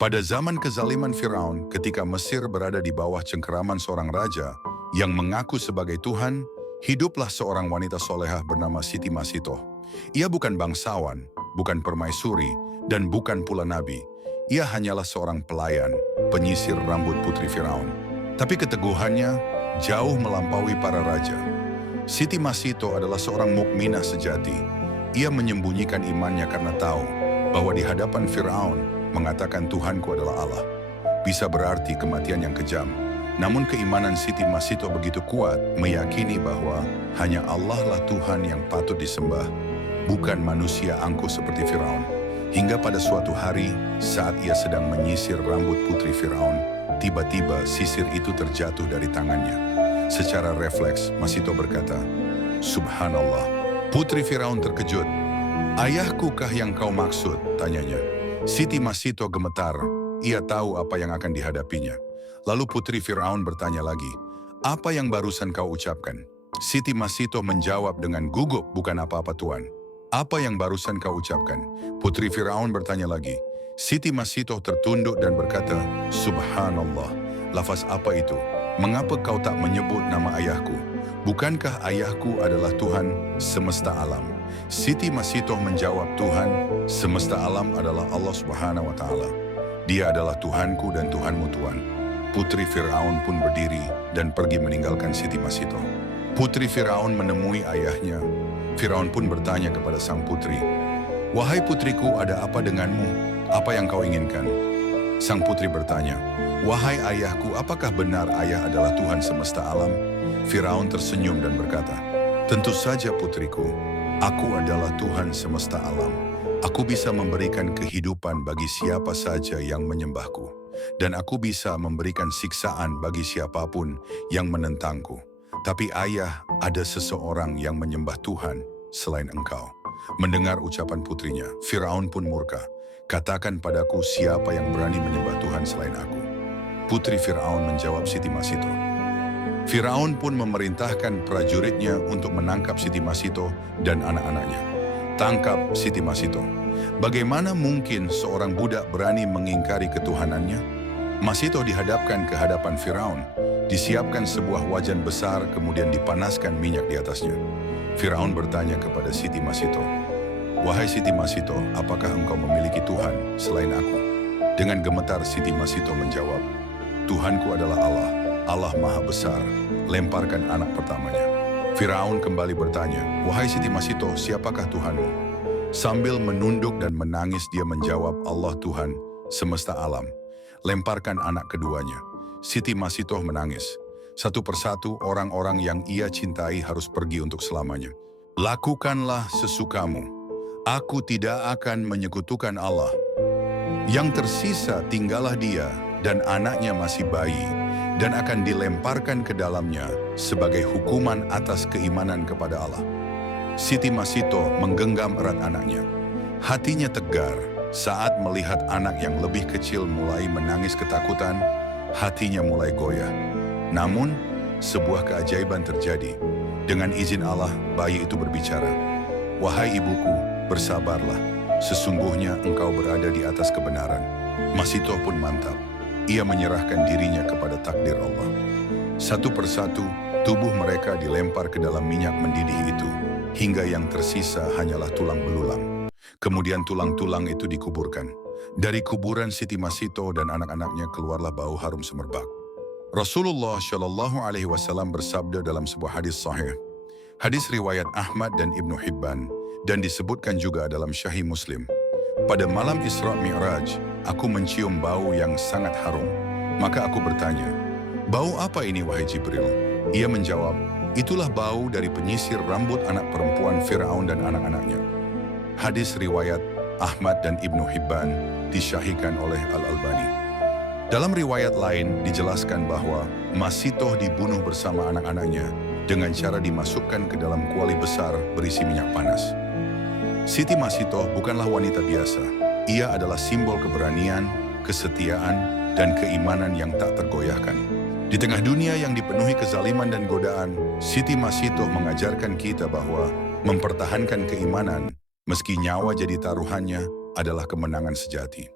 Pada zaman kezaliman Firaun, ketika Mesir berada di bawah cengkeraman seorang raja yang mengaku sebagai Tuhan, hiduplah seorang wanita solehah bernama Siti Masitoh. Ia bukan bangsawan, bukan permaisuri, dan bukan pula nabi. Ia hanyalah seorang pelayan, penyisir rambut putri Firaun. Tapi keteguhannya jauh melampaui para raja. Siti Masitoh adalah seorang mukminah sejati. Ia menyembunyikan imannya karena tahu bahwa di hadapan Firaun mengatakan Tuhanku adalah Allah bisa berarti kematian yang kejam. Namun keimanan Siti Masitoh begitu kuat, meyakini bahwa hanya Allah lah Tuhan yang patut disembah, bukan manusia angkuh seperti Firaun. Hingga pada suatu hari, saat ia sedang menyisir rambut putri Firaun, tiba-tiba sisir itu terjatuh dari tangannya. Secara refleks, Masitoh berkata, "Subhanallah." Putri Firaun terkejut. "Ayahku kah yang kau maksud?" tanyanya. Siti Masitoh gemetar. Ia tahu apa yang akan dihadapinya. Lalu putri Firaun bertanya lagi, "Apa yang barusan kau ucapkan?" Siti Masitoh menjawab dengan gugup, "Bukan apa-apa Tuan." "Apa yang barusan kau ucapkan?" Putri Firaun bertanya lagi. Siti Masitoh tertunduk dan berkata, "Subhanallah, lafaz apa itu? Mengapa kau tak menyebut nama ayahku? Bukankah ayahku adalah Tuhan semesta alam?" Siti Masitoh menjawab, "Tuhan semesta alam adalah Allah Subhanahu wa Ta'ala. Dia adalah Tuhanku dan Tuhanmu Tuan." Putri Firaun pun berdiri dan pergi meninggalkan Siti Masitoh. Putri Firaun menemui ayahnya. Firaun pun bertanya kepada sang putri, "Wahai putriku, ada apa denganmu? Apa yang kau inginkan?" Sang putri bertanya, "Wahai ayahku, apakah benar ayah adalah Tuhan semesta alam?" Firaun tersenyum dan berkata, "Tentu saja putriku, aku adalah Tuhan semesta alam. Aku bisa memberikan kehidupan bagi siapa saja yang menyembahku. Dan aku bisa memberikan siksaan bagi siapapun yang menentangku. Tapi ayah, ada seseorang yang menyembah Tuhan selain engkau." Mendengar ucapan putrinya, Firaun pun murka. "Katakan padaku siapa yang berani menyembah Tuhan selain aku." Putri Firaun menjawab Siti Masitoh. Firaun pun memerintahkan prajuritnya untuk menangkap Siti Masitoh dan anak-anaknya. "Tangkap Siti Masitoh." Bagaimana mungkin seorang budak berani mengingkari ketuhanannya? Masitoh dihadapkan ke hadapan Firaun. Disiapkan sebuah wajan besar, kemudian dipanaskan minyak di atasnya. Firaun bertanya kepada Siti Masitoh, "Wahai Siti Masitoh, apakah engkau memiliki Tuhan selain aku?" Dengan gemetar Siti Masitoh menjawab, "Tuhanku adalah Allah, Allah Maha Besar. Lemparkan anak pertamanya." Firaun kembali bertanya, "Wahai Siti Masitoh, siapakah Tuhanmu?" Sambil menunduk dan menangis dia menjawab, "Allah Tuhan semesta alam. Lemparkan anak keduanya." Siti Masitoh menangis. Satu persatu orang-orang yang ia cintai harus pergi untuk selamanya. "Lakukanlah sesukamu. Aku tidak akan menyekutukan Allah. Yang tersisa tinggallah dia dan anaknya masih bayi dan akan dilemparkan ke dalamnya sebagai hukuman atas keimanan kepada Allah." Siti Masitoh menggenggam erat anaknya. Hatinya tegar saat melihat anak yang lebih kecil mulai menangis ketakutan. Hatinya mulai goyah. Namun, sebuah keajaiban terjadi. Dengan izin Allah, bayi itu berbicara, "Wahai ibuku, bersabarlah. Sesungguhnya engkau berada di atas kebenaran." Masitoh pun mantap. Ia menyerahkan dirinya kepada takdir Allah. Satu persatu, tubuh mereka dilempar ke dalam minyak mendidih itu, hingga yang tersisa hanyalah tulang belulang. Kemudian tulang-tulang itu dikuburkan. Dari kuburan Siti Masitoh dan anak-anaknya keluarlah bau harum semerbak. Rasulullah Shallallahu Alaihi Wasallam bersabda dalam sebuah hadis sahih. Hadis riwayat Ahmad dan Ibnu Hibban, dan disebutkan juga dalam Sahih Muslim. "Pada malam Isra Mi'raj, aku mencium bau yang sangat harum. Maka aku bertanya, 'Bau apa ini wahai Jibril?' Ia menjawab, 'Itulah bau dari penyisir rambut anak perempuan Firaun dan anak-anaknya.'" Hadis riwayat Ahmad dan Ibnu Hibban disyahihkan oleh Al-Albani. Dalam riwayat lain dijelaskan bahwa Masitoh dibunuh bersama anak-anaknya dengan cara dimasukkan ke dalam kuali besar berisi minyak panas. Siti Masitoh bukanlah wanita biasa. Ia adalah simbol keberanian, kesetiaan, dan keimanan yang tak tergoyahkan. Di tengah dunia yang dipenuhi kezaliman dan godaan, Siti Masitoh mengajarkan kita bahwa mempertahankan keimanan, meski nyawa jadi taruhannya, adalah kemenangan sejati.